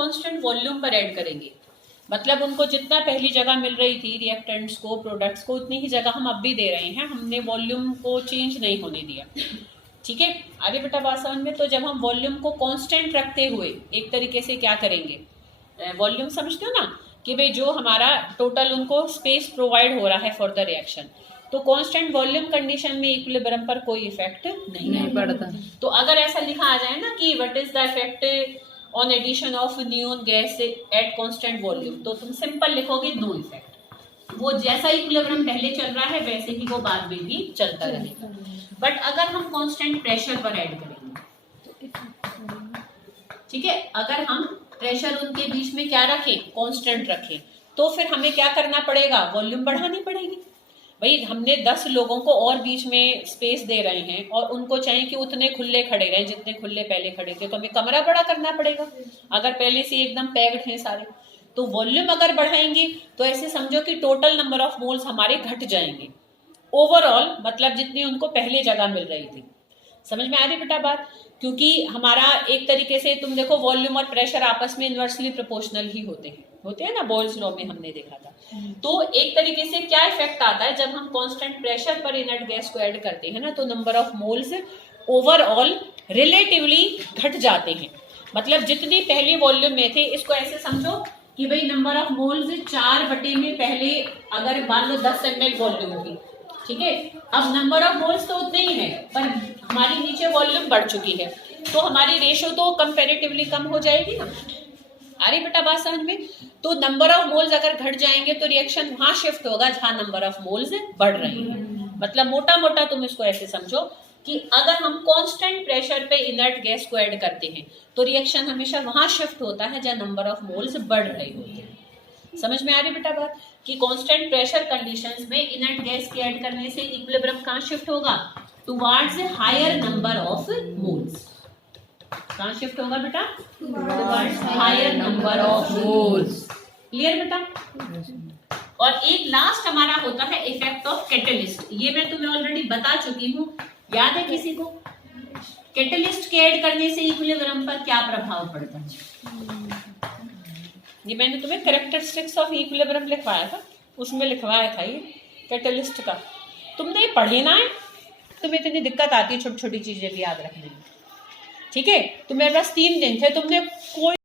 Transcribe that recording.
Constant volume पर add करेंगे, मतलब उनको जितना पहली जगह मिल रही थी रिएक्टेंट्स को, प्रोडक्ट्स को, उतनी ही जगह हम अब भी दे रहे हैं। हमने वॉल्यूम को चेंज नहीं होने दिया। ठीक है, आगे बेटा बात समझ में। तो जब हम वॉल्यूम को कांस्टेंट रखते हुए एक तरीके से क्या करेंगे, वॉल्यूम समझते हो ना कि भाई जो हमारा टोटल उनको स्पेस प्रोवाइड हो रहा है फॉर द रिएक्शन, तो कांस्टेंट वॉल्यूम कंडीशन में इक्विलिब्रियम पर कोई इफेक्ट नहीं पड़ता। तो अगर ऐसा लिखा आ जाए ना कि what is the effect on addition of neon gas at constant volume, तो तुम सिंपल लिखोगे नो इफेक्ट। वो जैसा इक्विलिब्रियम पहले चल रहा है वैसे ही वो बाद में भी चलता रहेगा। बट अगर हम कांस्टेंट प्रेशर पर ऐड करेंगे, ठीक है, अगर हम प्रेशर उनके बीच में क्या रखें, कांस्टेंट रखें, तो फिर हमें क्या करना पड़ेगा, वॉल्यूम बढ़ानी पड़ेगी। भाई हमने 10 लोगों को और बीच में स्पेस दे रहे हैं और उनको चाहिए कि उतने खुले खड़े रहें जितने खुले पहले खड़े थे, तो हमें कमरा बड़ा करना पड़ेगा अगर पहले से एकदम पैक्ड हैं सारे। तो वॉल्यूम अगर बढ़ाएंगे तो ऐसे समझो कि टोटल नंबर ऑफ मोल्स हमारे घट जाएंगे ओवरऑल, मतलब जितनी उनको पहले जगह मिल रही थी। समझ में आ रही बेटा बात? क्योंकि हमारा एक तरीके से तुम देखो वॉल्यूम और प्रेशर आपस में इनवर्सली प्रोपोर्शनल ही होते हैं ना, बोल्स लॉ में हमने देखा था। तो एक तरीके से क्या इफेक्ट आता है जब हम कांस्टेंट प्रेशर पर इनर्ट गैस को ऐड करते हैं ना, तो number of moles overall relatively घट जाते हैं। मतलब जितनी पहले वॉल्यूम में थे, इसको ऐसे समझो कि भाई नंबर ऑफ मोल्स 4 बटे में पहले अगर मान लो 10 ml वॉल्यूम थी, ठीक है, अब नंबर ऑफ मोल्स तो उतने ही है पर हमारी नीचे वॉल्यूम बढ़ चुकी है, तो हमारी रेशो तो कंपैरेटिवली कम हो जाएगी ना। अरे बेटा बात समझ में? तो नंबर ऑफ मोल्स अगर घट जाएंगे तो रिएक्शन वहां शिफ्ट होगा जहां नंबर ऑफ मोल्स बढ़ रही है। मतलब मोटा मोटा तुम इसको ऐसे समझो कि अगर हम कांस्टेंट प्रेशर पे इनर्ट गैस को ऐड करते हैं तो रिएक्शन हमेशा वहां शिफ्ट होता है जहां नंबर ऑफ मोल्स बढ़ रही होती है। समझ में आ रही बेटा बात कि कांस्टेंट प्रेशर कंडीशंस में इनर्ट गैस के ऐड करने से इक्विलिब्रियम कहां शिफ्ट होगा, towards higher number of moles. कहां शिफ्ट होगा बेटा, towards higher number of moles. Clear बेटा? और एक लास्ट हमारा होता है इफेक्ट ऑफ कैटलिस्ट। ये मैं तुम्हें ऑलरेडी बता चुकी हूँ, याद है किसी को? कैटलिस्ट के ऐड करने से इक्विलिब्रियम पर क्या प्रभाव पड़ता है? ये मैंने तुम्हें कैरेक्टरिस्टिक्स ऑफ इक्विलिब्रियम लिखवाया था, उसमें लिखवाया था ये कैटलिस्ट का। तुमने ये पढ़े ना है, तुम्हें इतनी दिक्कत आती है छोटी छोटी चीजें भी याद रखने में। ठीक है, तो मेरे पास 3 दिन थे, तुमने कोई